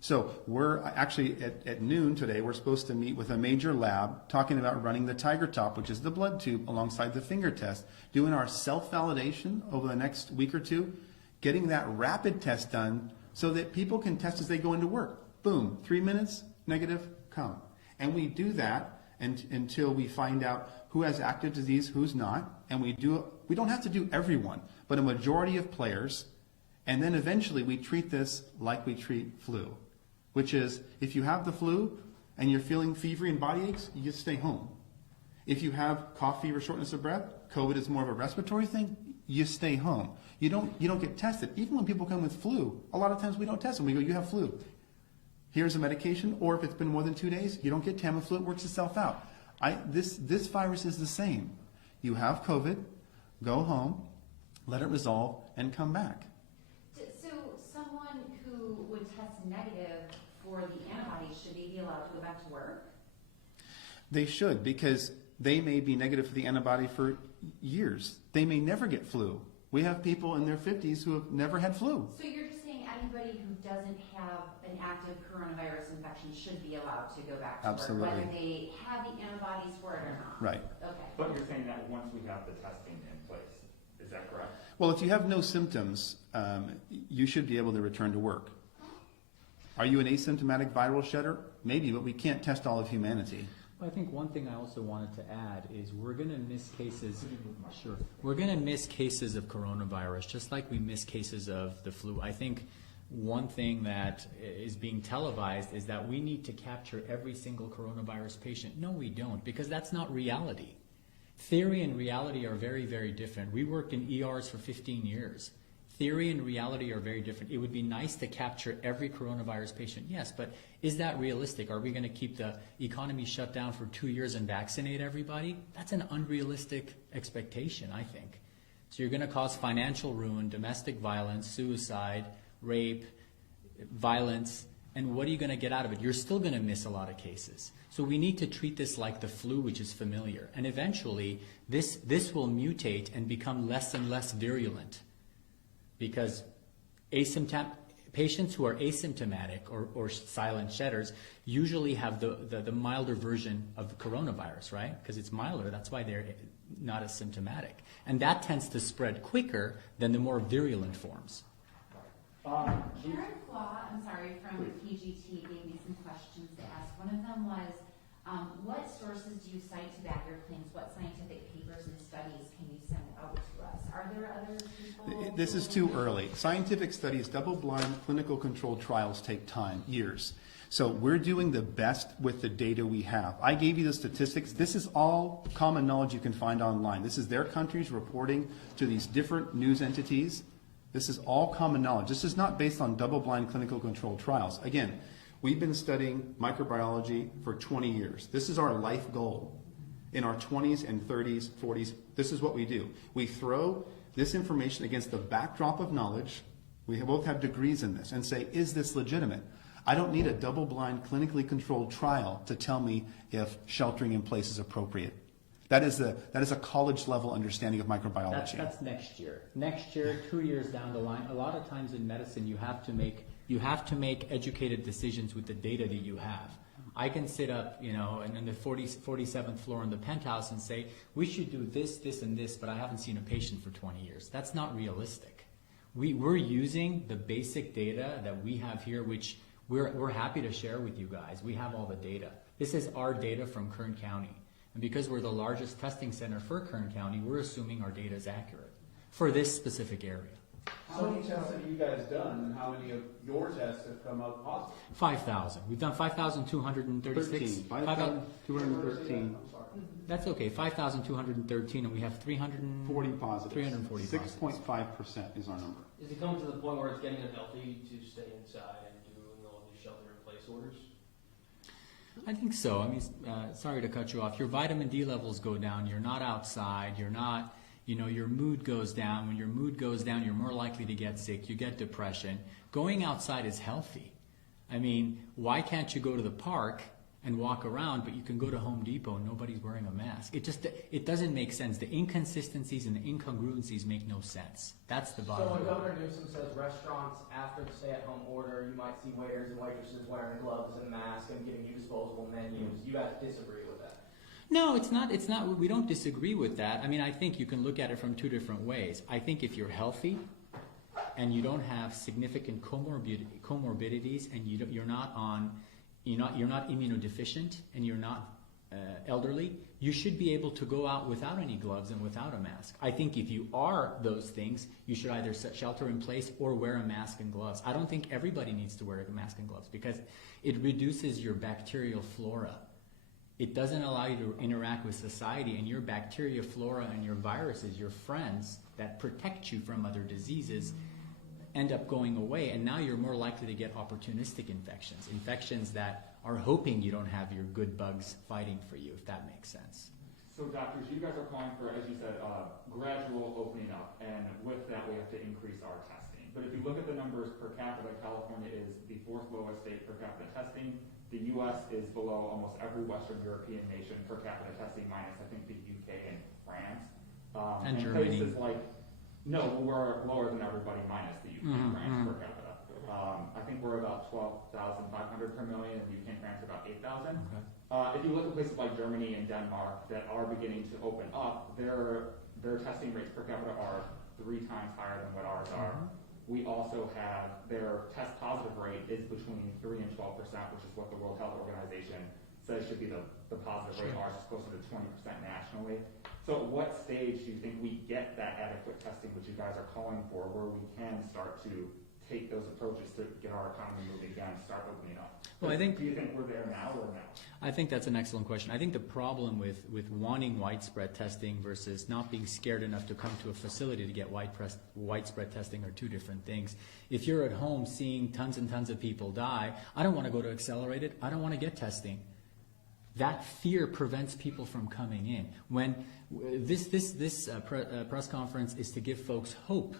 So we're actually at noon today, we're supposed to meet with a major lab talking about running the Tiger Top, which is the blood tube alongside the finger test, doing our self-validation over the next week or two, getting that rapid test done so that people can test as they go into work. Boom, 3 minutes, negative, come. And we do that until we find out who has active disease, who's not, and we don't have to do everyone, but a majority of players, and then eventually we treat this like we treat flu, which is if you have the flu and you're feeling fever and body aches, you just stay home. If you have cough, fever, shortness of breath, COVID is more of a respiratory thing, you stay home. You don't get tested. Even when people come with flu, a lot of times we don't test them. We go, you have flu. Here's a medication, or if it's been more than 2 days, you don't get Tamiflu, it works itself out. This virus is the same. You have COVID, go home, let it resolve, and come back. So someone who would test negative for the antibodies, should they be allowed to go back to work? They should, because they may be negative for the antibody for years. They may never get flu. We have people in their 50s who have never had flu. So you're just saying anybody who doesn't have an active coronavirus infection should be allowed to go back to Absolutely. work, whether they have the antibodies for it or not? Right. Okay. But you're saying that once we have the testing in place, is that correct? Well, if you have no symptoms, you should be able to return to work. Are you an asymptomatic viral shedder? Maybe, but we can't test all of humanity. Well, I think one thing I also wanted to add is we're going to miss cases. Sure. We're going to miss cases of coronavirus, just like we miss cases of the flu. I think one thing that is being televised is that we need to capture every single coronavirus patient. No, we don't, because that's not reality. Theory and reality are very, very different. We worked in ERs for 15 years. Theory and reality are very different. It would be nice to capture every coronavirus patient, yes, but is that realistic? Are we going to keep the economy shut down for 2 years and vaccinate everybody? That's an unrealistic expectation, I think. So you're going to cause financial ruin, domestic violence, suicide, rape, violence, and what are you going to get out of it? You're still going to miss a lot of cases. So we need to treat this like the flu, which is familiar. And eventually, this will mutate and become less and less virulent, because patients who are asymptomatic or silent shedders usually have the milder version of the coronavirus, right? Because it's milder, that's why they're not as symptomatic. And that tends to spread quicker than the more virulent forms. Karen Claw, I'm sorry, from PGT gave me some questions to ask. One of them was, what sources do you cite to back your claims? What scientific papers and studies can you send out to us? Are there other people? This is too early. Scientific studies, double-blind clinical controlled trials take time, years. So we're doing the best with the data we have. I gave you the statistics. This is all common knowledge you can find online. This is their countries reporting to these different news entities. This is all common knowledge. This is not based on double-blind clinical controlled trials. Again, we've been studying microbiology for 20 years. This is our life goal. In our 20s and 30s, 40s, this is what we do. We throw this information against the backdrop of knowledge. We both have degrees in this, and say, is this legitimate? I don't need a double-blind clinically controlled trial to tell me if sheltering in place is appropriate. That is a college-level understanding of microbiology. That's next year. Next year, 2 years down the line. A lot of times in medicine, you have to make educated decisions with the data that you have. I can sit up, and on the 47th floor in the penthouse and say, we should do this, this, and this, but I haven't seen a patient for 20 years. That's not realistic. We're using the basic data that we have here, which we're happy to share with you guys. We have all the data. This is our data from Kern County. And because we're the largest testing center for Kern County, we're assuming our data is accurate for this specific area. How many tests have you guys done, and how many of your tests have come up positive? 5,000. We've done 5,236. 5,213. That's okay. 5,213, and we have 40 positive. 340 positives. 6.5% is our number. Is it coming to the point where it's getting unhealthy to stay inside and doing all these shelter-in-place orders? I think so. I mean, sorry to cut you off. Your vitamin D levels go down. You're not outside. You're not, your mood goes down. When your mood goes down, you're more likely to get sick. You get depression. Going outside is healthy. I mean, why can't you go to the park and walk around, but you can go to Home Depot and nobody's wearing a mask? It doesn't make sense. The inconsistencies and the incongruencies make no sense. That's the bottom line. So when Governor Newsom says restaurants, after the stay-at-home order, you might see waiters and waitresses wearing gloves and masks and giving you disposable menus, you guys disagree with that? No, it's not. We don't disagree with that. I mean, I think you can look at it from two different ways. I think if you're healthy and you don't have significant comorbidities and you're not immunodeficient and you're not elderly, you should be able to go out without any gloves and without a mask. I think if you are those things, you should either shelter in place or wear a mask and gloves. I don't think everybody needs to wear a mask and gloves because it reduces your bacterial flora. It doesn't allow you to interact with society, and your bacteria flora and your viruses, your friends that protect you from other diseases, end up going away, and now you're more likely to get opportunistic infections that are hoping you don't have your good bugs fighting for you, if that makes sense. So doctors, you guys are calling for, as you said, gradual opening up, and with that we have to increase our testing. But if you look at the numbers per capita, California is the 4th lowest state per capita testing. The U.S. is below almost every Western European nation per capita testing, minus I think the UK and France. And Germany. Places like, no, we're lower than everybody minus the UK and France per capita. I think we're about 12,500 per million, and the UK and France are about 8,000. Okay. If you look at places like Germany and Denmark that are beginning to open up, their testing rates per capita are 3 times higher than what ours are. We also have their test positive rate is between 3 and 12%, which is what the World Health Organization says should be the positive rate. Ours is closer to 20% nationally. So at what stage do you think we get that adequate testing, which you guys are calling for, where we can start to take those approaches to get our economy moving again, start opening up? Well, I think. Do you think we're there now or no? I think that's an excellent question. I think the problem with wanting widespread testing versus not being scared enough to come to a facility to get widespread testing are two different things. If you're at home seeing tons and tons of people die, I don't want to go to accelerated. I don't want to get testing. That fear prevents people from coming in. When this press conference is to give folks hope.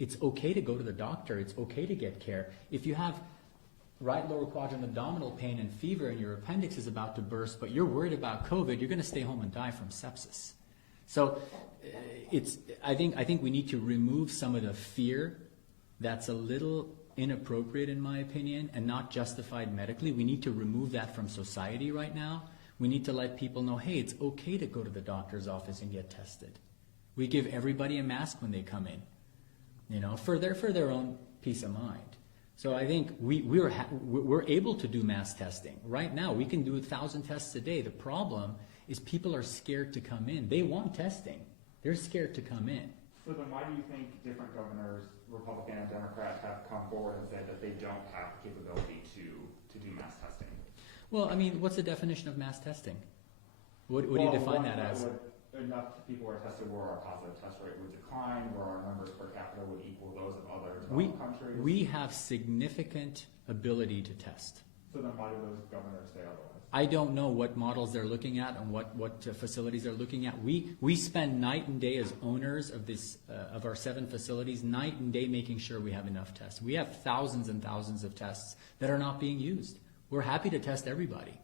It's okay to go to the doctor. It's okay to get care. If you have right lower quadrant abdominal pain and fever and your appendix is about to burst, but you're worried about COVID, you're going to stay home and die from sepsis. So I think we need to remove some of the fear that's a little inappropriate in my opinion and not justified medically. We need to remove that from society right now. We need to let people know, hey, it's okay to go to the doctor's office and get tested. We give everybody a mask when they come in, you know, for their own peace of mind. So I think we're able to do mass testing. Right now, we can do 1,000 tests a day. The problem is people are scared to come in. They want testing. They're scared to come in. So then why do you think different governors, Republican and Democrat, have come forward and said that they don't have the capability to do mass testing? Well, I mean, what's the definition of mass testing? What do you define that as? Enough people are tested where our positive test rate would decline, where our numbers per capita would equal those of other developed countries. We have significant ability to test. So then why do those governors say otherwise? I don't know what models they're looking at and what facilities they're looking at. We spend night and day as owners of this of our 7 facilities, night and day making sure we have enough tests. We have thousands and thousands of tests that are not being used. We're happy to test everybody.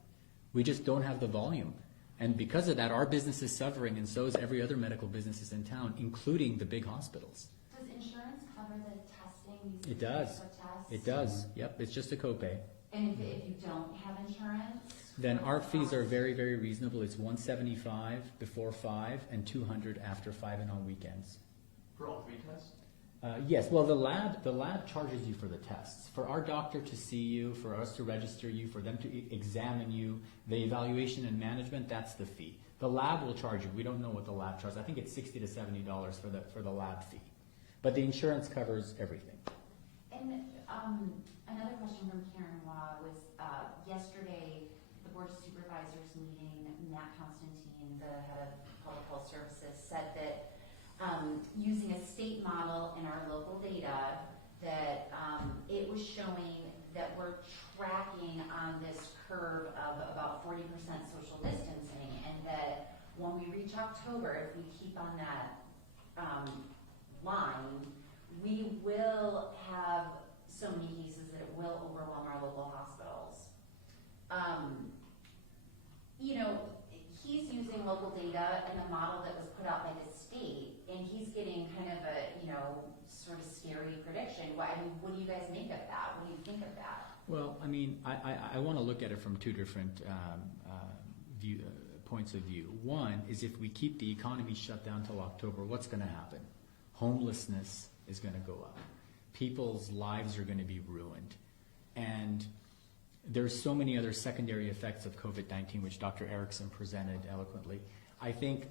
We just don't have the volume. And because of that, our business is suffering, and so is every other medical business in town, including the big hospitals. Does insurance cover the testing? It does. Tests? It does. Yep, it's just a copay. And if you don't have insurance? Then our what's the fees are cost? very, very reasonable. It's $175 before 5 and $200 after 5 and on weekends. For all 3 tests? Yes, well, the lab charges you for the tests. For our doctor to see you, for us to register you, for them to examine you, the evaluation and management, that's the fee. The lab will charge you. We don't know what the lab charges. I think it's $60 to $70 for the lab fee. But the insurance covers everything. And another question from Karen Waugh was yesterday, the Board of Supervisors meeting, Matt Constantine, the head of Public Health Services, said that using a state model in our local data, that it was showing that we're tracking on this curve of about 40% social distancing, and that when we reach October, if we keep on that line, we will have so many cases that it will overwhelm our local hospitals. You know, he's using local data and a model that was put out by the state, and he's getting kind of a, you know, sort of scary prediction. I mean, what do you guys make of that? What do you think of that? Well, I mean, I want to look at it from 2 different points of view. One is if we keep the economy shut down till October, what's going to happen? Homelessness is going to go up. People's lives are going to be ruined. And there's so many other secondary effects of COVID-19, which Dr. Erickson presented eloquently. I think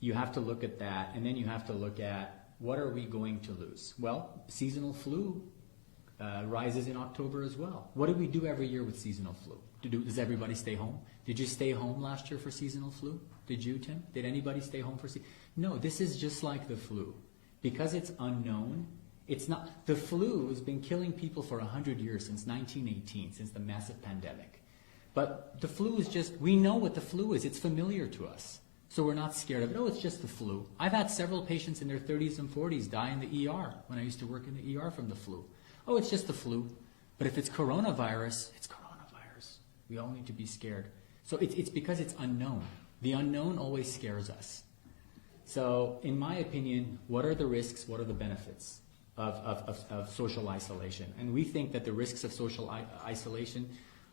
you have to look at that, and then you have to look at what are we going to lose? Well, seasonal flu rises in October as well. What do we do every year with seasonal flu? Does everybody stay home? Did you stay home last year for seasonal flu? Did you, Tim? Did anybody stay home for No, this is just like the flu. Because it's unknown, it's not. The flu has been killing people for 100 years, since 1918, since the massive pandemic. But the flu is just, we know what the flu is. It's familiar to us. So we're not scared of it. Oh, it's just the flu. I've had several patients in their 30s and 40s die in the ER when I used to work in the ER from the flu. Oh, it's just the flu. But if it's coronavirus, it's coronavirus. We all need to be scared. So it's because it's unknown. The unknown always scares us. So in my opinion, what are the risks? What are the benefits of social isolation? And we think that the risks of social isolation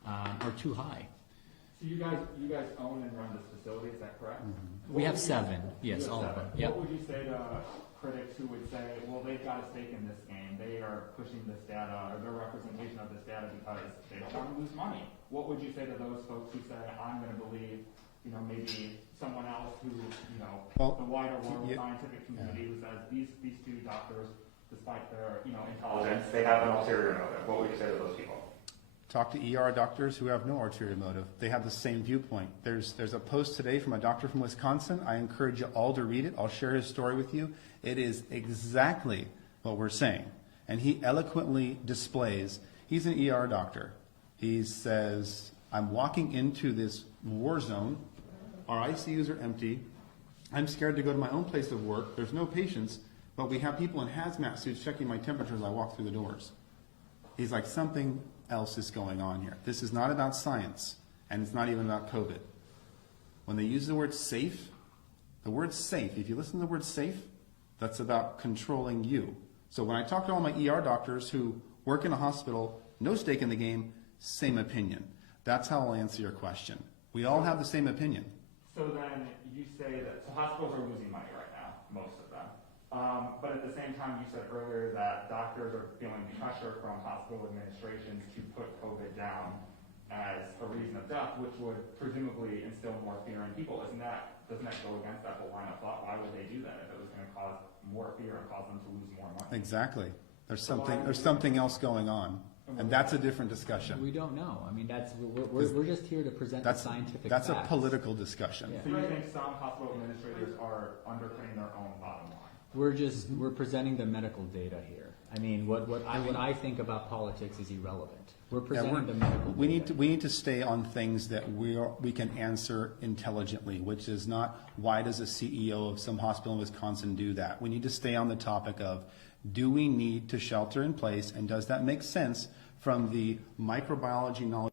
are too high. So you guys own and run this facility, is that correct? Mm-hmm. We have 7, yes, all of them. Yep. What would you say to critics who would say, well, they've got a stake in this game, they are pushing this data, or their representation of this data because they don't want to lose money? What would you say to those folks who say, I'm going to believe, you know, maybe someone else who, you know, the wider world scientific community who says these 2 doctors, despite their, you know, intelligence, they have an ulterior motive? What would you say to those people? Talk to ER doctors who have no ulterior motive. They have the same viewpoint. There's a post today from a doctor from Wisconsin. I encourage you all to read it. I'll share his story with you. It is exactly what we're saying. And he eloquently displays, he's an ER doctor. He says, I'm walking into this war zone. Our ICUs are empty. I'm scared to go to my own place of work. There's no patients, but we have people in hazmat suits checking my temperature as I walk through the doors. He's like, something else is going on here. This is not about science, and it's not even about COVID. When they use the word safe, if you listen to the word safe, that's about controlling you. So when I talk to all my ER doctors who work in a hospital, no stake in the game, same opinion. That's how I'll answer your question. We all have the same opinion. So then you say that, so hospitals are losing money right now, most of them. But at the same time, you said earlier that doctors are feeling pressure from hospital administrations to put COVID down as a reason of death, which would presumably instill more fear in people. Doesn't that go against that whole line of thought? Why would they do that if it was going to cause more fear and cause them to lose more money? Exactly. There's something else going on. And that's a different discussion. We don't know. I mean, we're just here to present the scientific That's facts. a political discussion. Yeah. So you think some hospital administrators are undercutting their own bottom line? We're presenting the medical data here. I mean, what I think about politics is irrelevant. We're presenting the medical data. We need to stay on things that we can answer intelligently, which is not why does a CEO of some hospital in Wisconsin do that. We need to stay on the topic of, do we need to shelter in place, and does that make sense from the microbiology knowledge